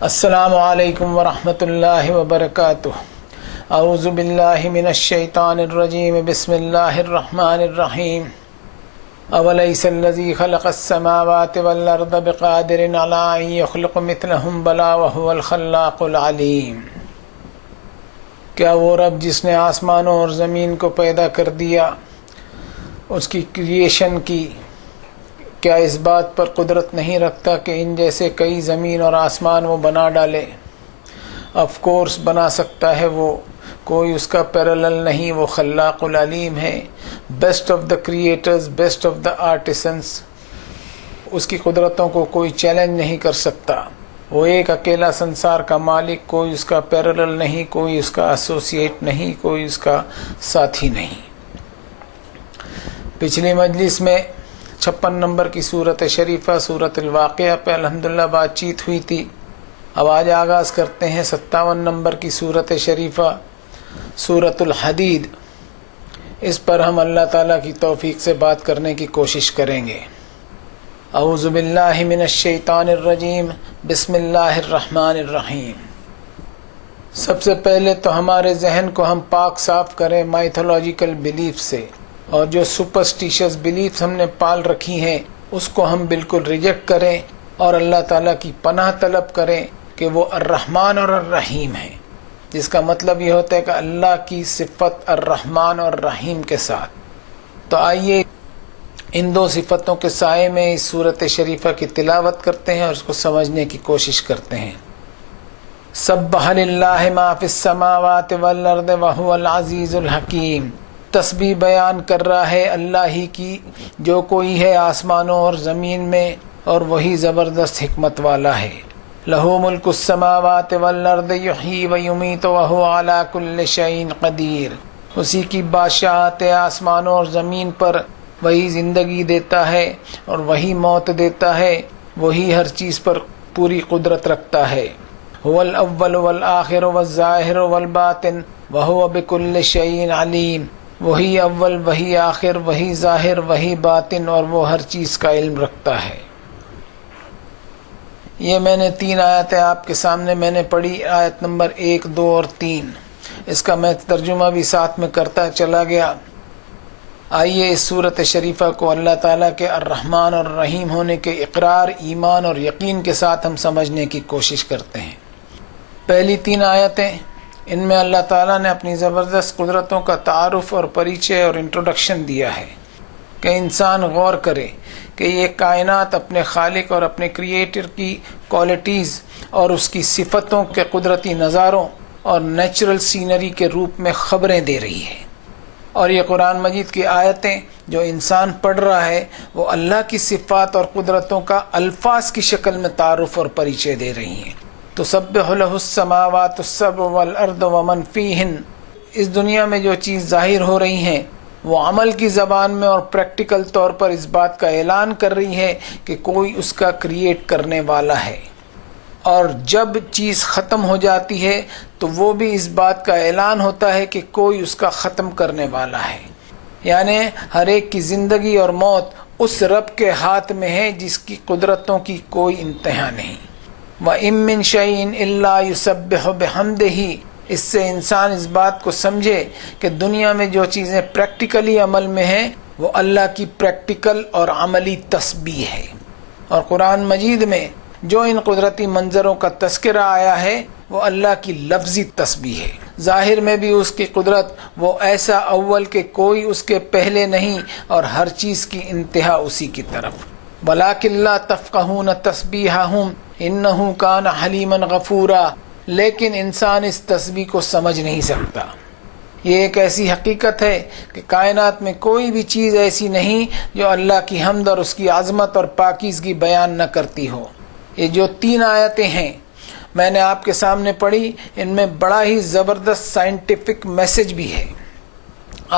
السلام علیکم ورحمۃ اللہ وبرکاتہ۔ اعوذ باللہ من الشیطان الرجیم، بسم اللہ الرحمن الرحیم۔ اولیس الذی خلق السماوات والارض بقادر علی ان یخلق مثلہم بلی وہو الخلاق العلیم۔ کیا وہ رب جس نے آسمانوں اور زمین کو پیدا کر دیا، اس کی کریشن کی، کیا اس بات پر قدرت نہیں رکھتا کہ ان جیسے کئی زمین اور آسمان وہ بنا ڈالے؟ آف کورس بنا سکتا ہے وہ، کوئی اس کا پیرالل نہیں، وہ خلاق العلیم ہے، best of the creators, best of the artisans. اس کی قدرتوں کو کوئی چیلنج نہیں کر سکتا، وہ ایک اکیلا سنسار کا مالک، کوئی اس کا پیرالل نہیں، کوئی اس کا ایسوسیٹ نہیں، کوئی اس کا ساتھی نہیں۔ پچھلی مجلس میں 56 نمبر کی صورت شریفہ صورت الواقعہ پہ الحمدللہ بات چیت ہوئی تھی۔ اب آج آغاز کرتے ہیں 57 نمبر کی صورت شریفہ صورت الحدید۔ اس پر ہم اللہ تعالیٰ کی توفیق سے بات کرنے کی کوشش کریں گے۔ اعوذ باللہ من الشیطان الرجیم، بسم اللہ الرحمن الرحیم۔ سب سے پہلے تو ہمارے ذہن کو ہم پاک صاف کریں مائتھولوجیکل بلیف سے، اور جو سپرسٹیشس بلیفز ہم نے پال رکھی ہیں اس کو ہم بالکل ریجیکٹ کریں، اور اللہ تعالیٰ کی پناہ طلب کریں کہ وہ الرحمن اور الرحیم ہیں، جس کا مطلب یہ ہوتا ہے کہ اللہ کی صفت الرحمن اور الرحیم کے ساتھ۔ تو آئیے ان دو صفتوں کے سائے میں اس صورت شریفہ کی تلاوت کرتے ہیں اور اس کو سمجھنے کی کوشش کرتے ہیں۔ سبح للہ ما فی السماوات والارض وہو العزیز الحکیم۔ تسبیح بیان کر رہا ہے اللہ ہی کی جو کوئی ہے آسمانوں اور زمین میں، اور وہی زبردست حکمت والا ہے۔ لہو ملک السماوات والارض یحیی ویمیت وہو علی کل شیء قدیر۔ اسی کی بادشاہت ہے آسمانوں اور زمین پر، وہی زندگی دیتا ہے اور وہی موت دیتا ہے، وہی ہر چیز پر پوری قدرت رکھتا ہے۔ هو الاول والآخر والظاہر والباطن وہو بکل شیء علیم۔ وہی اول، وہی آخر، وہی ظاہر، وہی باطن، اور وہ ہر چیز کا علم رکھتا ہے۔ یہ میں نے 3 آیتیں آپ کے سامنے میں نے پڑھی، آیت نمبر 1، 2 اور 3۔ اس کا میں ترجمہ بھی ساتھ میں کرتا چلا گیا۔ آئیے اس صورت شریفہ کو اللہ تعالیٰ کے الرحمن اور الرحیم ہونے کے اقرار، ایمان اور یقین کے ساتھ ہم سمجھنے کی کوشش کرتے ہیں۔ پہلی 3 آیتیں، ان میں اللہ تعالیٰ نے اپنی زبردست قدرتوں کا تعارف اور پریچے اور انٹروڈکشن دیا ہے کہ انسان غور کرے کہ یہ کائنات اپنے خالق اور اپنے کریٹر کی کوالٹیز اور اس کی صفتوں کے قدرتی نظاروں اور نیچرل سینری کے روپ میں خبریں دے رہی ہے، اور یہ قرآن مجید کی آیتیں جو انسان پڑھ رہا ہے وہ اللہ کی صفات اور قدرتوں کا الفاظ کی شکل میں تعارف اور پریچے دے رہی ہیں۔ تسبح لہ السماوات السبع والارض ومن فیہن۔ اس دنیا میں جو چیز ظاہر ہو رہی ہیں وہ عمل کی زبان میں اور پریکٹیکل طور پر اس بات کا اعلان کر رہی ہے کہ کوئی اس کا کریٹ کرنے والا ہے، اور جب چیز ختم ہو جاتی ہے تو وہ بھی اس بات کا اعلان ہوتا ہے کہ کوئی اس کا ختم کرنے والا ہے۔ یعنی ہر ایک کی زندگی اور موت اس رب کے ہاتھ میں ہے جس کی قدرتوں کی کوئی انتہا نہیں۔ وَإِن مِّن شَيْءٍ إِلَّا يُسَبِّحُ بِحَمْدِهِ۔ اس سے انسان اس بات کو سمجھے کہ دنیا میں جو چیزیں پریکٹیکلی عمل میں ہیں وہ اللہ کی پریکٹیکل اور عملی تسبیح ہے، اور قرآن مجید میں جو ان قدرتی منظروں کا تذکرہ آیا ہے وہ اللہ کی لفظی تسبیح ہے۔ ظاہر میں بھی اس کی قدرت وہ ایسا اول کہ کوئی اس کے پہلے نہیں، اور ہر چیز کی انتہا اسی کی طرف۔ وَلَٰكِن لَّا تَفْقَهُونَ تَسْبِيحَهُمْ إِنَّهُ كَانَ حَلِيمًا غَفُورًا۔ لیکن انسان اس تسبیح کو سمجھ نہیں سکتا۔ یہ ایک ایسی حقیقت ہے کہ کائنات میں کوئی بھی چیز ایسی نہیں جو اللہ کی حمد اور اس کی عظمت اور پاکیزگی بیان نہ کرتی ہو۔ یہ جو 3 آیتیں ہیں میں نے آپ کے سامنے پڑھی، ان میں بڑا ہی زبردست سائنٹیفک میسج بھی ہے۔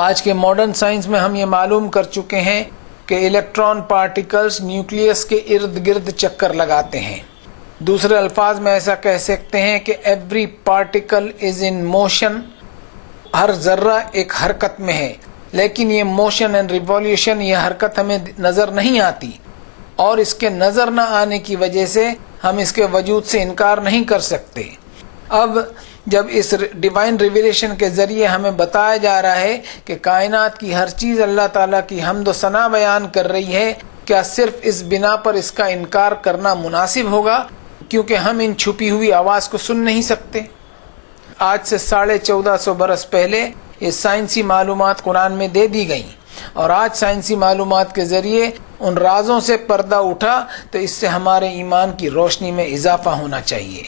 آج کے ماڈرن سائنس میں ہم یہ معلوم کر چکے ہیں کہ الیکٹران پارٹیکلز نیوکلیس کے ارد گرد چکر لگاتے ہیں۔ دوسرے الفاظ میں ایسا کہہ سکتے ہیں کہ every particle is in motion. ہر ذرہ ایک حرکت میں ہے، لیکن یہ موشن اینڈ ریولیوشن، یہ حرکت ہمیں نظر نہیں آتی، اور اس کے نظر نہ آنے کی وجہ سے ہم اس کے وجود سے انکار نہیں کر سکتے۔ اب جب اس ڈیوائن ریویلیشن کے ذریعے ہمیں بتایا جا رہا ہے کہ کائنات کی ہر چیز اللہ تعالیٰ کی حمد و ثنا بیان کر رہی ہے، کیا صرف اس بنا پر اس کا انکار کرنا مناسب ہوگا؟ کیونکہ ہم ان چھپی ہوئی آواز کو سن نہیں سکتے۔ آج سے 1450 برس پہلے یہ سائنسی معلومات قرآن میں دے دی گئیں، اور آج سائنسی معلومات کے ذریعے ان رازوں سے پردہ اٹھا تو اس سے ہمارے ایمان کی روشنی میں اضافہ ہونا چاہیے۔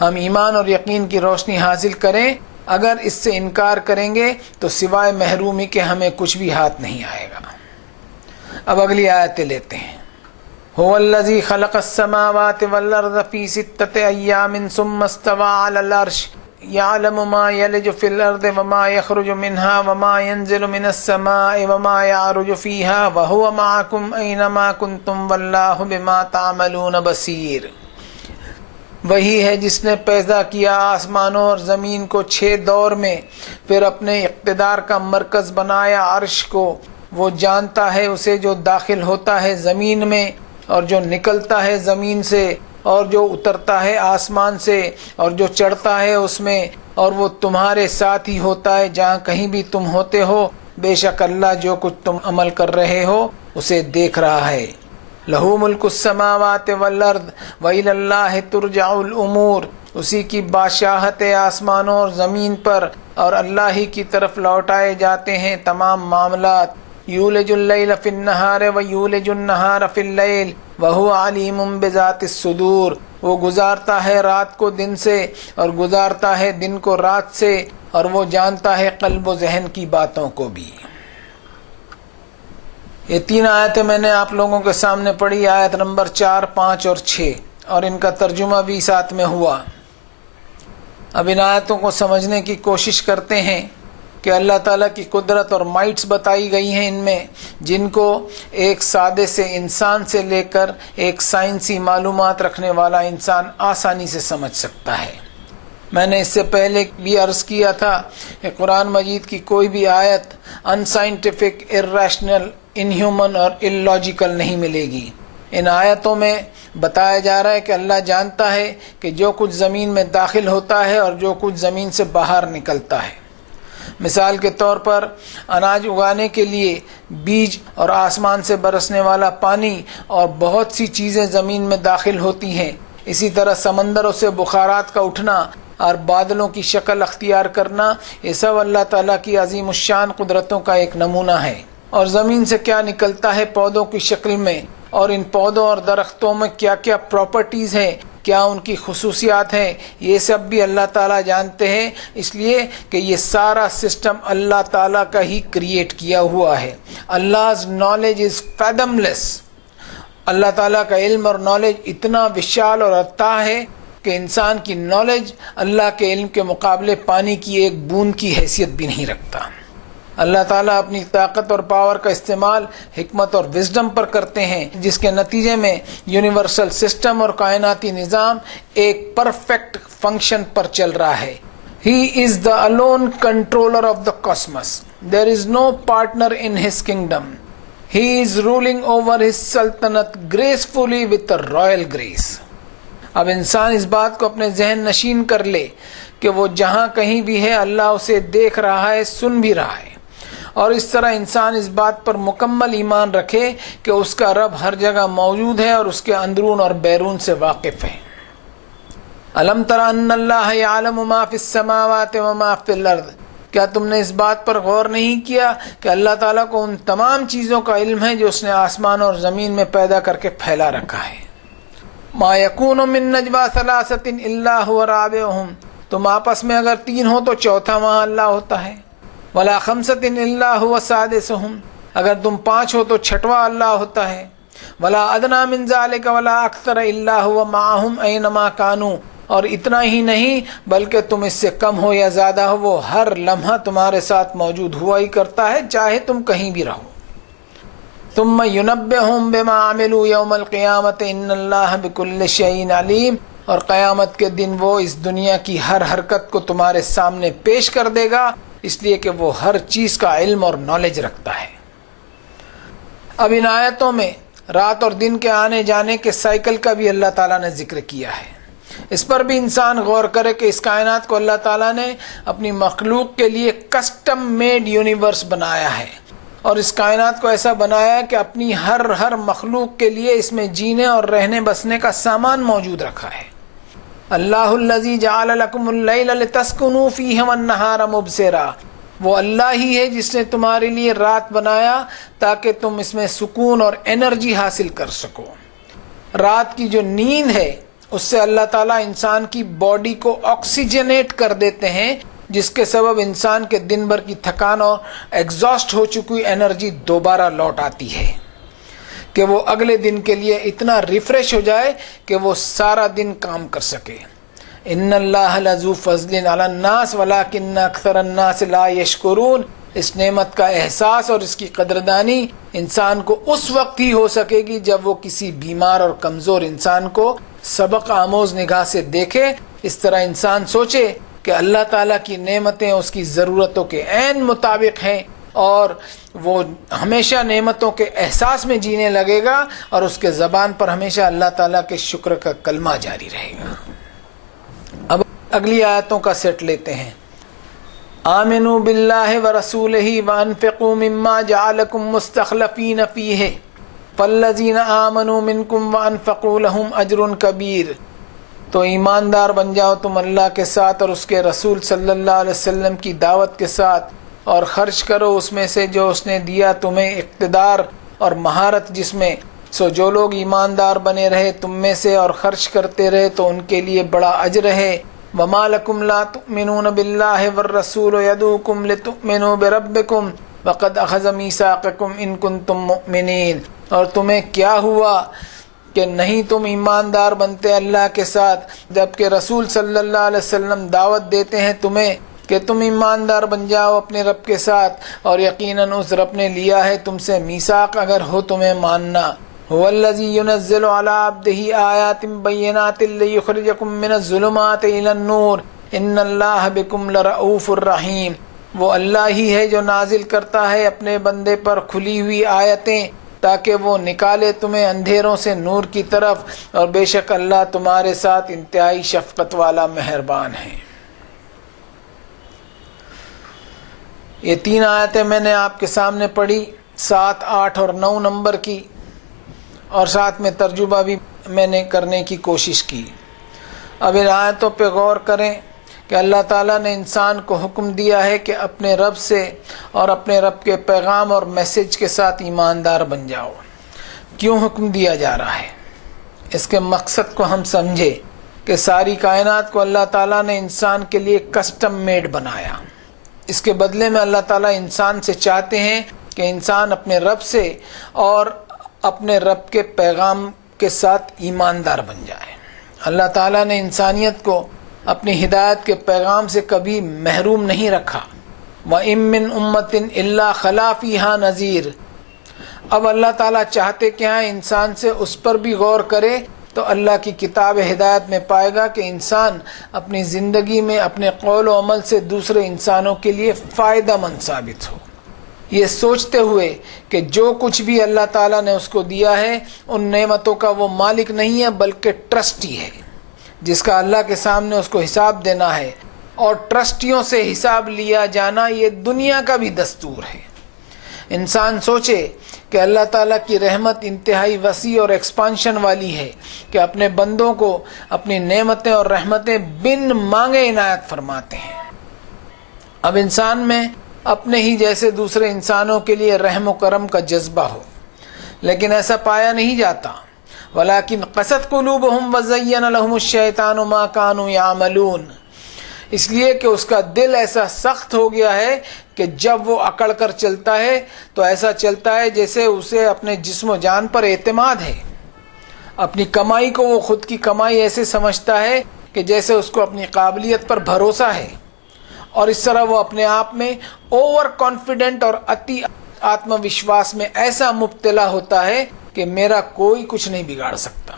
ہم ایمان اور یقین کی روشنی حاصل کریں، اگر اس سے انکار کریں گے تو سوائے محرومی کے ہمیں کچھ بھی ہاتھ نہیں آئے گا۔ اب اگلی آیتیں لیتے ہیں۔ هو الذی خلق السماوات والارض فی 6 ایام ثم استوى علی العرش يعلم ما يلج في الارض وما يخرج منها وما ينزل من السماء وما يعرج فيها وهو معكم اينما كنتم والله بما تعملون بصير۔ وہی ہے جس نے پیدا کیا آسمانوں اور زمین کو 6 دور میں، پھر اپنے اقتدار کا مرکز بنایا عرش کو۔ وہ جانتا ہے اسے جو داخل ہوتا ہے زمین میں اور جو نکلتا ہے زمین سے، اور جو اترتا ہے آسمان سے اور جو چڑھتا ہے اس میں، اور وہ تمہارے ساتھ ہی ہوتا ہے جہاں کہیں بھی تم ہوتے ہو۔ بے شک اللہ جو کچھ تم عمل کر رہے ہو اسے دیکھ رہا ہے۔ لہو ملک السماوات والارض وإلی اللہ ترجع الامور، اسی کی بادشاہت آسمانوں اور زمین پر، اور اللہ ہی کی طرف لوٹائے جاتے ہیں تمام معاملات۔ یولج اللیل فی النہار ویولج النہار فی اللیل وہو علیم بذات الصدور، وہ گزارتا ہے رات کو دن سے اور گزارتا ہے دن کو رات سے، اور وہ جانتا ہے قلب و ذہن کی باتوں کو بھی۔ یہ 3 آیتیں میں نے آپ لوگوں کے سامنے پڑھی، آیت نمبر 4، 5 اور 6، اور ان کا ترجمہ بھی ساتھ میں ہوا۔ اب ان آیتوں کو سمجھنے کی کوشش کرتے ہیں کہ اللہ تعالیٰ کی قدرت اور مائٹس بتائی گئی ہیں ان میں، جن کو ایک سادے سے انسان سے لے کر ایک سائنسی معلومات رکھنے والا انسان آسانی سے سمجھ سکتا ہے۔ میں نے اس سے پہلے بھی عرض کیا تھا کہ قرآن مجید کی کوئی بھی آیت ان سائنٹیفک، ارریشنل، انہیومن اور اللاجیکل نہیں ملے گی۔ ان آیتوں میں بتایا جا رہا ہے کہ اللہ جانتا ہے کہ جو کچھ زمین میں داخل ہوتا ہے اور جو کچھ زمین سے باہر نکلتا ہے۔ مثال کے طور پر اناج اگانے کے لیے بیج اور آسمان سے برسنے والا پانی اور بہت سی چیزیں زمین میں داخل ہوتی ہیں۔ اسی طرح سمندروں سے بخارات کا اٹھنا اور بادلوں کی شکل اختیار کرنا، یہ سب اللہ تعالیٰ کی عظیم الشان قدرتوں کا ایک نمونہ ہے۔ اور زمین سے کیا نکلتا ہے پودوں کی شکل میں، اور ان پودوں اور درختوں میں کیا کیا پراپرٹیز ہیں، کیا ان کی خصوصیات ہیں، یہ سب بھی اللہ تعالیٰ جانتے ہیں، اس لیے کہ یہ سارا سسٹم اللہ تعالیٰ کا ہی کریٹ کیا ہوا ہے۔ Allah's knowledge is fathomless۔ اللہ تعالیٰ کا علم اور نالج اتنا وشال اور اتھاہ ہے کہ انسان کی نالج اللہ کے علم کے مقابلے پانی کی ایک بوند کی حیثیت بھی نہیں رکھتا۔ اللہ تعالیٰ اپنی طاقت اور پاور کا استعمال حکمت اور وزڈم پر کرتے ہیں، جس کے نتیجے میں یونیورسل سسٹم اور کائناتی نظام ایک پرفیکٹ فنکشن پر چل رہا ہے۔ He is the alone controller of the cosmos. There is no partner in his kingdom. He is ruling over his sultanate gracefully with a royal grace. اب انسان اس بات کو اپنے ذہن نشین کر لے کہ وہ جہاں کہیں بھی ہے اللہ اسے دیکھ رہا ہے، سن بھی رہا ہے، اور اس طرح انسان اس بات پر مکمل ایمان رکھے کہ اس کا رب ہر جگہ موجود ہے اور اس کے اندرون اور بیرون سے واقف ہے۔ الم تر ان اللہ یعلم ما فی السماوات وما فی الارض، کیا تم نے اس بات پر غور نہیں کیا کہ اللہ تعالیٰ کو ان تمام چیزوں کا علم ہے جو اس نے آسمان اور زمین میں پیدا کر کے پھیلا رکھا ہے۔ ما یکون من نجوا ثلاثۃ الا هو رابعهم، تم آپس میں اگر 3 ہو تو چوتھا وہاں اللہ ہوتا ہے۔ ولا خمسۃ الا هو سادسهم، اگر تم 5 ہو تو چھٹواں اللہ ہوتا ہے۔ ولا ادنی من ذلک ولا اکثر الا هو معهم اینما كانوا، اور اتنا ہی نہیں بلکہ تم اس سے کم ہو یا زیادہ ہو، وہ ہر لمحہ تمہارے ساتھ موجود ہوا ہی کرتا ہے، چاہے تم کہیں بھی رہو۔ ثم ينبئهم بما عملوا يوم القیامت ان اللہ بكل شیء علیم، اور قیامت کے دن وہ اس دنیا کی ہر حرکت کو تمہارے سامنے پیش کر دے گا، اس لیے کہ وہ ہر چیز کا علم اور نالج رکھتا ہے۔ اب ان آیتوں میں رات اور دن کے آنے جانے کے سائیکل کا بھی اللہ تعالیٰ نے ذکر کیا ہے. اس پر بھی انسان غور کرے کہ اس کائنات کو اللہ تعالیٰ نے اپنی مخلوق کے لیے کسٹم میڈ یونیورس بنایا ہے، اور اس کائنات کو ایسا بنایا ہے کہ اپنی ہر مخلوق کے لیے اس میں جینے اور رہنے بسنے کا سامان موجود رکھا ہے. اللہ الذی جعل لکم اللیل لتسکنوا فیہ والنہار مبصرا، وہ اللہ ہی ہے جس نے تمہارے لیے رات بنایا تاکہ تم اس میں سکون اور انرجی حاصل کر سکو. رات کی جو نیند ہے اس سے اللہ تعالیٰ انسان کی باڈی کو آکسیجنیٹ کر دیتے ہیں، جس کے سبب انسان کے دن بھر کی تھکان اور ایگزاسٹ ہو چکی انرجی دوبارہ لوٹ آتی ہے کہ وہ اگلے دن کے لیے اتنا ریفریش ہو جائے کہ وہ سارا دن کام کر سکے. ان اللہ لذو فضل علی الناس ولکن اکثر الناس لا یشکرون. اس نعمت کا احساس اور اس کی قدردانی انسان کو اس وقت ہی ہو سکے گی جب وہ کسی بیمار اور کمزور انسان کو سبق آموز نگاہ سے دیکھے. اس طرح انسان سوچے کہ اللہ تعالیٰ کی نعمتیں اس کی ضرورتوں کے عین مطابق ہیں، اور وہ ہمیشہ نعمتوں کے احساس میں جینے لگے گا، اور اس کے زبان پر ہمیشہ اللہ تعالیٰ کے شکر کا کلمہ جاری رہے گا. اب اگلی آیتوں کا سیٹ لیتے ہیں. آمنوا باللہ ورسولہ وانفقوا مما جعلکم مستخلفین فیہ فالذین آمنوا منکم وانفقوا لہم اجر کبیر. تو ایماندار بن جاؤ تم اللہ کے ساتھ اور اس کے رسول صلی اللہ علیہ وسلم کی دعوت کے ساتھ، اور خرچ کرو اس میں سے جو اس نے دیا تمہیں اقتدار اور مہارت جس میں. سو جو لوگ ایماندار بنے رہے تم میں سے اور خرچ کرتے رہے تو ان کے لیے بڑا اجر ہے. وما لکم لا تؤمنون باللہ والرسول یدعوکم لتؤمنوا بربکم وقد اخذ میثاقکم ان کنتم مؤمنین. اور تمہیں کیا ہوا کہ نہیں تم ایماندار بنتے اللہ کے ساتھ جبکہ رسول صلی اللہ علیہ وسلم دعوت دیتے ہیں تمہیں کہ تم ایماندار بن جاؤ اپنے رب کے ساتھ، اور یقیناً اس رب نے لیا ہے تم سے میثاق اگر ہو تمہیں ماننا. هو الذی ينزل على عبده آیات بینات لیخرجکم من الظلمات الى النور ان اللہ بکم لرؤوف الرحیم. وہ اللہ ہی ہے جو نازل کرتا ہے اپنے بندے پر کھلی ہوئی آیتیں تاکہ وہ نکالے تمہیں اندھیروں سے نور کی طرف، اور بے شک اللہ تمہارے ساتھ انتہائی شفقت والا مہربان ہے. یہ 3 آیتیں میں نے آپ کے سامنے پڑھی، 7, 8 اور 9 نمبر کی، اور ساتھ میں ترجمہ بھی میں نے کرنے کی کوشش کی. اب ان آیتوں پہ غور کریں کہ اللہ تعالیٰ نے انسان کو حکم دیا ہے کہ اپنے رب سے اور اپنے رب کے پیغام اور میسج کے ساتھ ایماندار بن جاؤ. کیوں حکم دیا جا رہا ہے؟ اس کے مقصد کو ہم سمجھے کہ ساری کائنات کو اللہ تعالیٰ نے انسان کے لیے کسٹم میڈ بنایا. اس کے بدلے میں اللہ تعالیٰ انسان سے چاہتے ہیں کہ انسان اپنے رب سے اور اپنے رب کے پیغام کے ساتھ ایماندار بن جائے. اللہ تعالیٰ نے انسانیت کو اپنی ہدایت کے پیغام سے کبھی محروم نہیں رکھا. وَإِن مِّنْ أُمَّةٍ إِلَّا خَلَا فِيهَا نَذِيرٌ. اب اللہ تعالیٰ چاہتے کیا ہیں انسان سے اس پر بھی غور کرے تو اللہ کی کتاب ہدایت میں پائے گا کہ انسان اپنی زندگی میں اپنے قول و عمل سے دوسرے انسانوں کے لیے فائدہ مند ثابت ہو، یہ سوچتے ہوئے کہ جو کچھ بھی اللہ تعالیٰ نے اس کو دیا ہے ان نعمتوں کا وہ مالک نہیں ہے بلکہ ٹرسٹی ہے جس کا اللہ کے سامنے اس کو حساب دینا ہے. اور ٹرسٹیوں سے حساب لیا جانا یہ دنیا کا بھی دستور ہے. انسان سوچے کہ اللہ تعالیٰ کی رحمت انتہائی وسیع اور ایکسپانشن والی ہے کہ اپنے بندوں کو اپنی نعمتیں اور رحمتیں بن مانگے عنایت فرماتے ہیں. اب انسان میں اپنے ہی جیسے دوسرے انسانوں کے لیے رحم و کرم کا جذبہ ہو، لیکن ایسا پایا نہیں جاتا. وَلَكِنْ قَسَتْ قُلُوبُهُمْ وَزَيَّنَ لَهُمُ الشَّيْطَانُ مَا كَانُوا يَعْمَلُونَ. اس لیے کہ اس کا دل ایسا سخت ہو گیا ہے کہ جب وہ اکڑ کر چلتا ہے تو ایسا چلتا ہے جیسے اسے اپنے جسم و جان پر اعتماد ہے. اپنی کمائی کو وہ خود کی کمائی ایسے سمجھتا ہے کہ جیسے اس کو اپنی قابلیت پر بھروسہ ہے، اور اس طرح وہ اپنے آپ میں اوور کانفیڈنٹ اور اتی آتم وشواس میں ایسا مبتلا ہوتا ہے کہ میرا کوئی کچھ نہیں بگاڑ سکتا.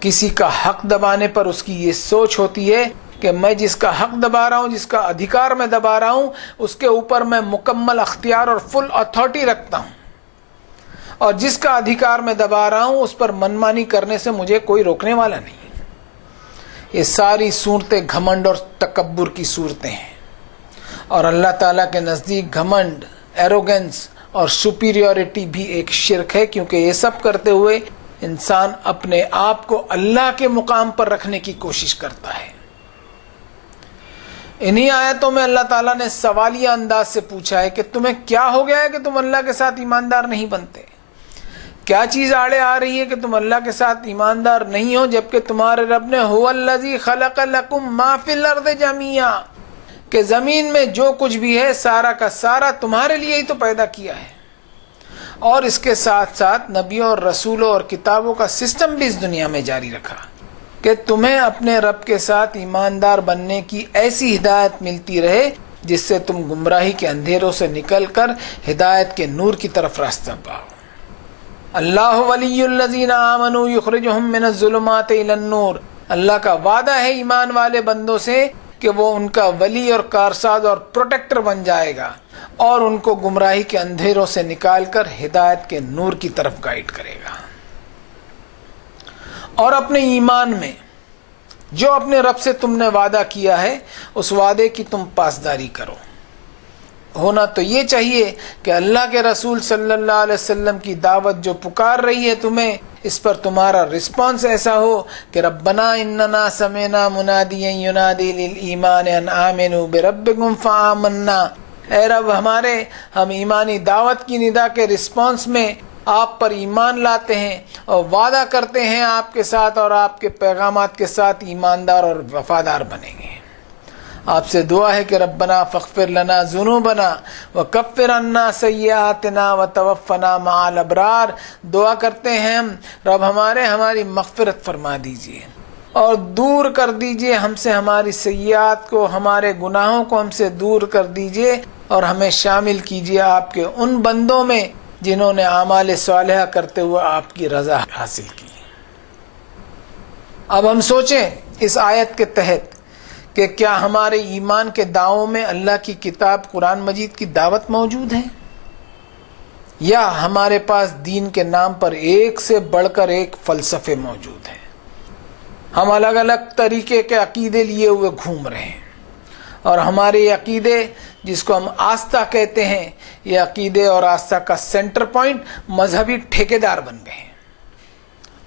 کسی کا حق دبانے پر اس کی یہ سوچ ہوتی ہے کہ میں جس کا حق دبا رہا ہوں، جس کا ادھیکار میں دبا رہا ہوں، اس کے اوپر میں مکمل اختیار اور فل اتھارٹی رکھتا ہوں، اور جس کا ادھیکار میں دبا رہا ہوں اس پر منمانی کرنے سے مجھے کوئی روکنے والا نہیں۔ یہ ساری صورتیں گھمنڈ اور تکبر کی صورتیں ہیں، اور اللہ تعالیٰ کے نزدیک گھمنڈ، ایروگنس اور سپیریورٹی بھی ایک شرک ہے، کیونکہ یہ سب کرتے ہوئے انسان اپنے آپ کو اللہ کے مقام پر رکھنے کی کوشش کرتا ہے۔ انہی آیتوں میں اللہ تعالیٰ نے سوالیہ انداز سے پوچھا ہے کہ تمہیں کیا ہو گیا ہے کہ تم اللہ کے ساتھ ایماندار نہیں بنتے؟ کیا چیز آڑے آ رہی ہے کہ تم اللہ کے ساتھ ایماندار نہیں ہو، جبکہ تمہارے رب نے هو الذی خلق لکم ما فی الارض جمیعا، کہ زمین میں جو کچھ بھی ہے سارا کا سارا تمہارے لیے ہی تو پیدا کیا ہے۔ اور اس کے ساتھ ساتھ نبیوں اور رسولوں اور کتابوں کا سسٹم بھی اس دنیا میں جاری رکھا کہ تمہیں اپنے رب کے ساتھ ایماندار بننے کی ایسی ہدایت ملتی رہے جس سے تم گمراہی کے اندھیروں سے نکل کر ہدایت کے نور کی طرف راستہ پاؤ۔ اللہ ولی الذین آمنوا یخرجہم من الظلمات الی النور، اللہ کا وعدہ ہے ایمان والے بندوں سے کہ وہ ان کا ولی اور کارساز اور پروٹیکٹر بن جائے گا، اور ان کو گمراہی کے اندھیروں سے نکال کر ہدایت کے نور کی طرف گائیڈ کرے گا۔ اور اپنے ایمان میں جو اپنے رب سے تم نے وعدہ کیا ہے اس وعدے کی تم پاسداری کرو۔ ہونا تو یہ چاہیے کہ اللہ کے رسول صلی اللہ علیہ وسلم کی دعوت جو پکار رہی ہے تمہیں، اس پر تمہارا رسپانس ایسا ہو کہ ربنا اننا سمعنا منادیا ینادی للایمان ان آمنوا بربکم فآمنا، اے رب ہمارے، ہم ایمانی دعوت کی ندا کے رسپانس میں آپ پر ایمان لاتے ہیں اور وعدہ کرتے ہیں آپ کے ساتھ اور آپ کے پیغامات کے ساتھ ایماندار اور وفادار بنیں گے۔ آپ سے دعا ہے کہ ربنا فاغفر لنا ذنوبنا وکفر عنا سیئاتنا وتوفنا مع الابرار، دعا کرتے ہیں ہم، رب ہماری مغفرت فرما دیجیے اور دور کر دیجیے ہم سے ہماری سیئات کو، ہمارے گناہوں کو ہم سے دور کر دیجیے، اور ہمیں شامل کیجیے آپ کے ان بندوں میں جنہوں نے اعمال صالحہ کرتے ہوئے آپ کی رضا حاصل کی۔ اب ہم سوچیں اس آیت کے تحت کہ کیا ہمارے ایمان کے دعووں میں اللہ کی کتاب قرآن مجید کی دعوت موجود ہے، یا ہمارے پاس دین کے نام پر ایک سے بڑھ کر ایک فلسفے موجود ہیں؟ ہم الگ الگ طریقے کے عقیدے لیے ہوئے گھوم رہے ہیں، اور ہمارے عقیدے جس کو ہم آستھا کہتے ہیں، یہ عقیدے اور آستھا کا سینٹر پوائنٹ مذہبی ٹھیکیدار بن گئے ہیں،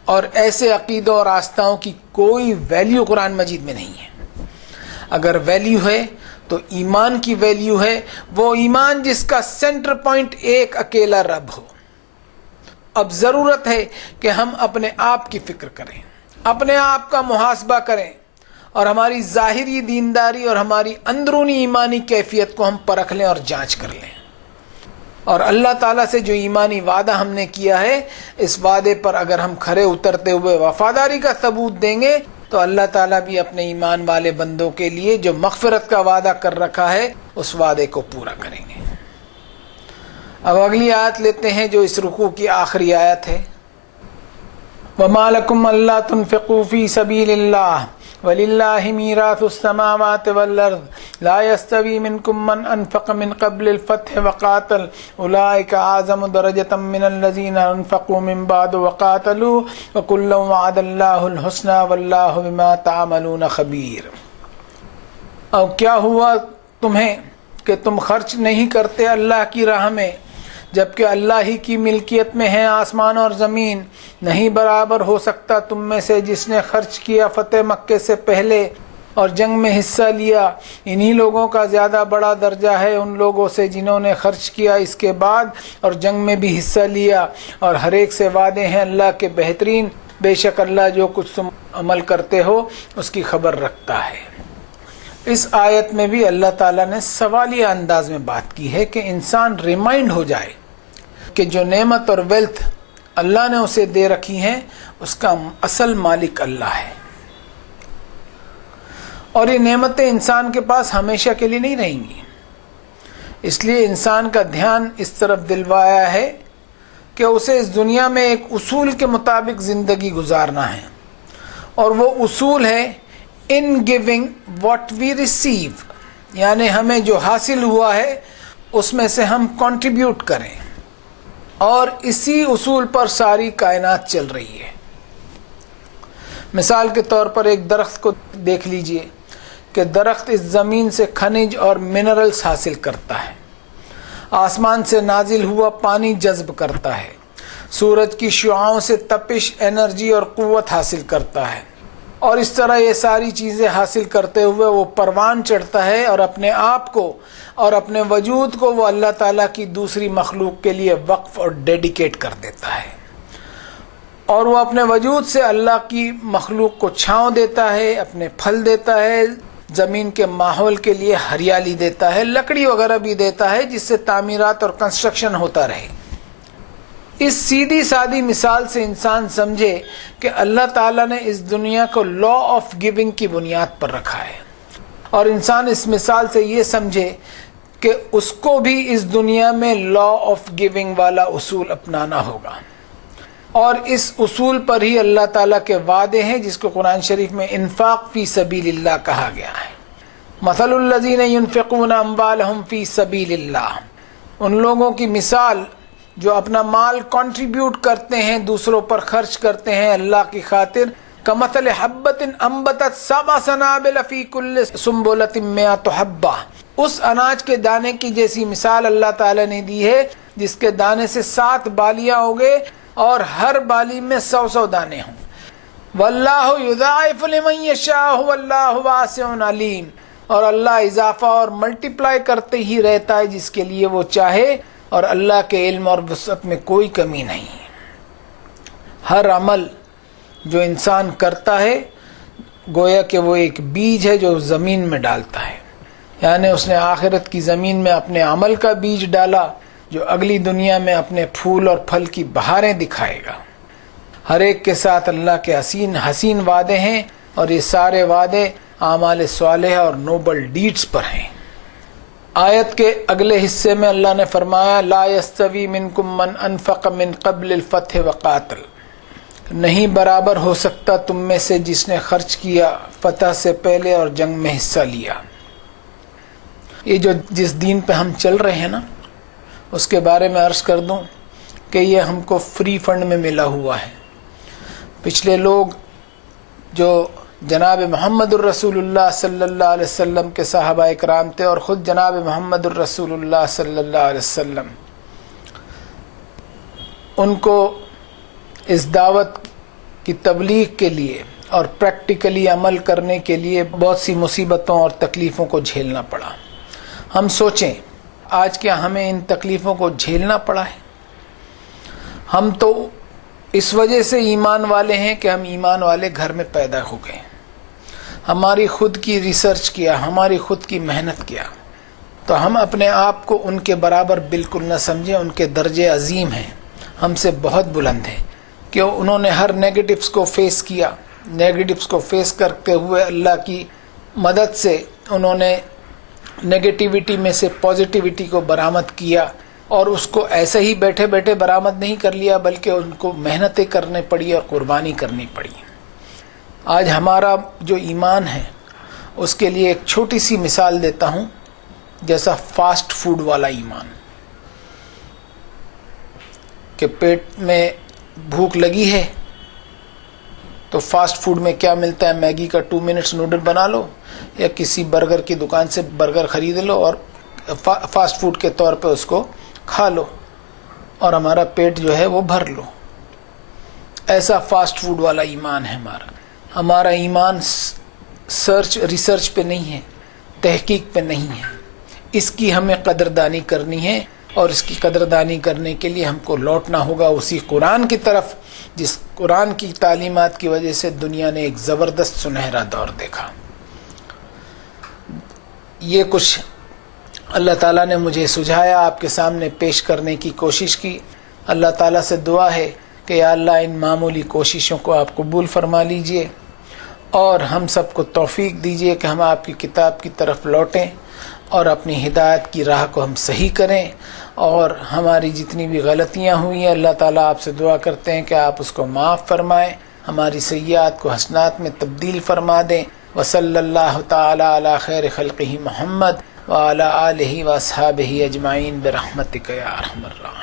اور ایسے عقیدوں اور آستھاؤں کی کوئی ویلیو قرآن مجید میں نہیں ہے۔ اگر ویلیو ہے تو ایمان کی ویلیو ہے، وہ ایمان جس کا سینٹر پوائنٹ ایک اکیلا رب ہو۔ اب ضرورت ہے کہ ہم اپنے آپ کی فکر کریں، اپنے آپ کا محاسبہ کریں، اور ہماری ظاہری دینداری اور ہماری اندرونی ایمانی کیفیت کو ہم پرکھ لیں اور جانچ کر لیں، اور اللہ تعالیٰ سے جو ایمانی وعدہ ہم نے کیا ہے اس وعدے پر اگر ہم کھرے اترتے ہوئے وفاداری کا ثبوت دیں گے تو اللہ تعالیٰ بھی اپنے ایمان والے بندوں کے لیے جو مغفرت کا وعدہ کر رکھا ہے اس وعدے کو پورا کریں گے۔ اب اگلی آیت لیتے ہیں جو اس رکوع کی آخری آیت ہے، وَمَا لَكُمْ أَلَّا تُنْفِقُوا فِي سَبِيلِ اللَّهِ وَلِلَّهِ مِيرَاثُ السَّمَاوَاتِ وَالْأَرْضِ لَا يَسْتَوِي مِنْكُمْ مَنْ أَنْفَقَ مِنْ قَبْلِ الْفَتْحِ وَقَاتَلَ أُولَئِكَ أَعْظَمُ دَرَجَةً مِنَ الَّذِينَ أَنْفَقُوا مِنْ بَعْدُ وَقَاتَلُوا وَكُلًّا وَعَدَ اللَّهُ الْحُسْنَى وَاللَّهُ بِمَا تَعْمَلُونَ خَبِيرٌ۔ اب کیا ہوا تمہیں کہ تم خرچ نہیں کرتے اللہ کی راہ میں، جبکہ اللہ ہی کی ملکیت میں ہے آسمان اور زمین؟ نہیں برابر ہو سکتا تم میں سے جس نے خرچ کیا فتح مکے سے پہلے اور جنگ میں حصہ لیا، انہی لوگوں کا زیادہ بڑا درجہ ہے ان لوگوں سے جنہوں نے خرچ کیا اس کے بعد اور جنگ میں بھی حصہ لیا، اور ہر ایک سے وعدے ہیں اللہ کے بہترین، بے شک اللہ جو کچھ تم عمل کرتے ہو اس کی خبر رکھتا ہے۔ اس آیت میں بھی اللہ تعالیٰ نے سوالیہ انداز میں بات کی ہے کہ انسان ریمائنڈ ہو جائے کہ جو نعمت اور ویلتھ اللہ نے اسے دے رکھی ہیں اس کا اصل مالک اللہ ہے، اور یہ نعمتیں انسان کے پاس ہمیشہ کے لیے نہیں رہیں گی۔ اس لیے انسان کا دھیان اس طرف دلوایا ہے کہ اسے اس دنیا میں ایک اصول کے مطابق زندگی گزارنا ہے، اور وہ اصول ہے in giving what we receive, یعنی ہمیں جو حاصل ہوا ہے اس میں سے ہم کنٹریبیوٹ کریں، اور اسی اصول پر ساری کائنات چل رہی ہے۔ مثال کے طور پر ایک درخت کو دیکھ لیجئے کہ درخت اس زمین سے خنج اور منرلز حاصل کرتا ہے، آسمان سے نازل ہوا پانی جذب کرتا ہے، سورج کی شعاعوں سے تپش، انرجی اور قوت حاصل کرتا ہے، اور اس طرح یہ ساری چیزیں حاصل کرتے ہوئے وہ پروان چڑھتا ہے اور اپنے آپ کو اور اپنے وجود کو وہ اللہ تعالیٰ کی دوسری مخلوق کے لیے وقف اور ڈیڈیکیٹ کر دیتا ہے، اور وہ اپنے وجود سے اللہ کی مخلوق کو چھاؤں دیتا ہے، اپنے پھل دیتا ہے، زمین کے ماحول کے لیے ہریالی دیتا ہے، لکڑی وغیرہ بھی دیتا ہے جس سے تعمیرات اور کنسٹرکشن ہوتا رہے۔ اس سیدھی سادی مثال سے انسان سمجھے کہ اللہ تعالیٰ نے اس دنیا کو لا آف گیونگ کی بنیاد پر رکھا ہے، اور انسان اس مثال سے یہ سمجھے کہ اس کو بھی اس دنیا میں لا آف گیونگ والا اصول اپنانا ہوگا، اور اس اصول پر ہی اللہ تعالیٰ کے وعدے ہیں جس کو قرآن شریف میں انفاق فی سبیل اللہ کہا گیا ہے۔ مثل الذین ينفقون اموالهم فی سبیل اللہ، ان لوگوں کی مثال جو اپنا مال کنٹریبیوٹ کرتے ہیں، دوسروں پر خرچ کرتے ہیں اللہ کی خاطر، کمثل حبۃ انبتت سبع سنابل فی کل سنبلۃ مئۃ حبۃ، اس اناج کے دانے کی جیسی مثال اللہ تعالیٰ نے دی ہے جس کے دانے سے 7 بالیاں ہوگے اور ہر بالی میں 100 دانے ہوں۔ واللہ یضاعف لمن یشاء واللہ واسع علیم، اور اللہ اضافہ اور ملٹیپلائی کرتے ہی رہتا ہے جس کے لیے وہ چاہے، اور اللہ کے علم اور وسعت میں کوئی کمی نہیں۔ ہر عمل جو انسان کرتا ہے گویا کہ وہ ایک بیج ہے جو زمین میں ڈالتا ہے، یعنی اس نے آخرت کی زمین میں اپنے عمل کا بیج ڈالا جو اگلی دنیا میں اپنے پھول اور پھل کی بہاریں دکھائے گا۔ ہر ایک کے ساتھ اللہ کے حسین وعدے ہیں، اور یہ سارے وعدے اعمال صالحہ اور نوبل ڈیڈز پر ہیں۔ آیت کے اگلے حصے میں اللہ نے فرمایا لا یستوی منکم من انفق من قبل الفتح وقاتل، نہیں برابر ہو سکتا تم میں سے جس نے خرچ کیا فتح سے پہلے اور جنگ میں حصہ لیا۔ یہ جس دین پہ ہم چل رہے ہیں نا، اس کے بارے میں عرض کر دوں کہ یہ ہم کو فری فنڈ میں ملا ہوا ہے۔ پچھلے لوگ جو جناب محمد الرسول اللہ صلی اللہ علیہ وسلم کے صحابہ اکرام تھے، اور خود جناب محمد الرسول اللہ صلی اللہ علیہ وسلم، ان کو اس دعوت کی تبلیغ کے لیے اور پریکٹیکلی عمل کرنے کے لیے بہت سی مصیبتوں اور تکلیفوں کو جھیلنا پڑا۔ ہم سوچیں آج کیا ہمیں ان تکلیفوں کو جھیلنا پڑا ہے؟ ہم تو اس وجہ سے ایمان والے ہیں کہ ہم ایمان والے گھر میں پیدا ہو گئے، ہماری خود کی ریسرچ کیا، ہماری خود کی محنت کیا، تو ہم اپنے آپ کو ان کے برابر بالکل نہ سمجھیں۔ ان کے درجے عظیم ہیں، ہم سے بہت بلند ہیں، کہ انہوں نے ہر نیگیٹوز کو فیس کیا، نیگیٹوز کو فیس کرتے ہوئے اللہ کی مدد سے انہوں نے نیگیٹیوٹی میں سے پازیٹیوٹی کو برآمد کیا، اور اس کو ایسے ہی بیٹھے بیٹھے برآمد نہیں کر لیا بلکہ ان کو محنتیں کرنی پڑی اور قربانی کرنی پڑی۔ آج ہمارا جو ایمان ہے اس کے لیے ایک چھوٹی سی مثال دیتا ہوں، جیسا فاسٹ فوڈ والا ایمان، کہ پیٹ میں بھوک لگی ہے تو فاسٹ فوڈ میں کیا ملتا ہے، میگی کا 2 منٹس نوڈل بنا لو، یا کسی برگر کی دکان سے برگر خرید لو اور فاسٹ فوڈ کے طور پہ اس کو کھا لو، اور ہمارا پیٹ جو ہے وہ بھر لو۔ ایسا فاسٹ فوڈ والا ایمان ہے ہمارا ایمان ریسرچ پہ نہیں ہے، تحقیق پہ نہیں ہے۔ اس کی ہمیں قدردانی کرنی ہے، اور اس کی قدردانی کرنے کے لیے ہم کو لوٹنا ہوگا اسی قرآن کی طرف، جس قرآن کی تعلیمات کی وجہ سے دنیا نے ایک زبردست سنہرا دور دیکھا۔ یہ کچھ اللہ تعالیٰ نے مجھے سجھایا، آپ کے سامنے پیش کرنے کی کوشش کی۔ اللہ تعالیٰ سے دعا ہے کہ یا اللہ ان معمولی کوششوں کو آپ قبول فرما لیجئے، اور ہم سب کو توفیق دیجئے کہ ہم آپ کی کتاب کی طرف لوٹیں اور اپنی ہدایت کی راہ کو ہم صحیح کریں، اور ہماری جتنی بھی غلطیاں ہوئی ہیں اللہ تعالیٰ آپ سے دعا کرتے ہیں کہ آپ اس کو معاف فرمائیں، ہماری سیئات کو حسنات میں تبدیل فرما دیں۔ وصلی اللہ تعالی علی خیر خلقہ محمد وعلی آلہ واصحابہ اجمعین برحمتک یا ارحم الراحمین۔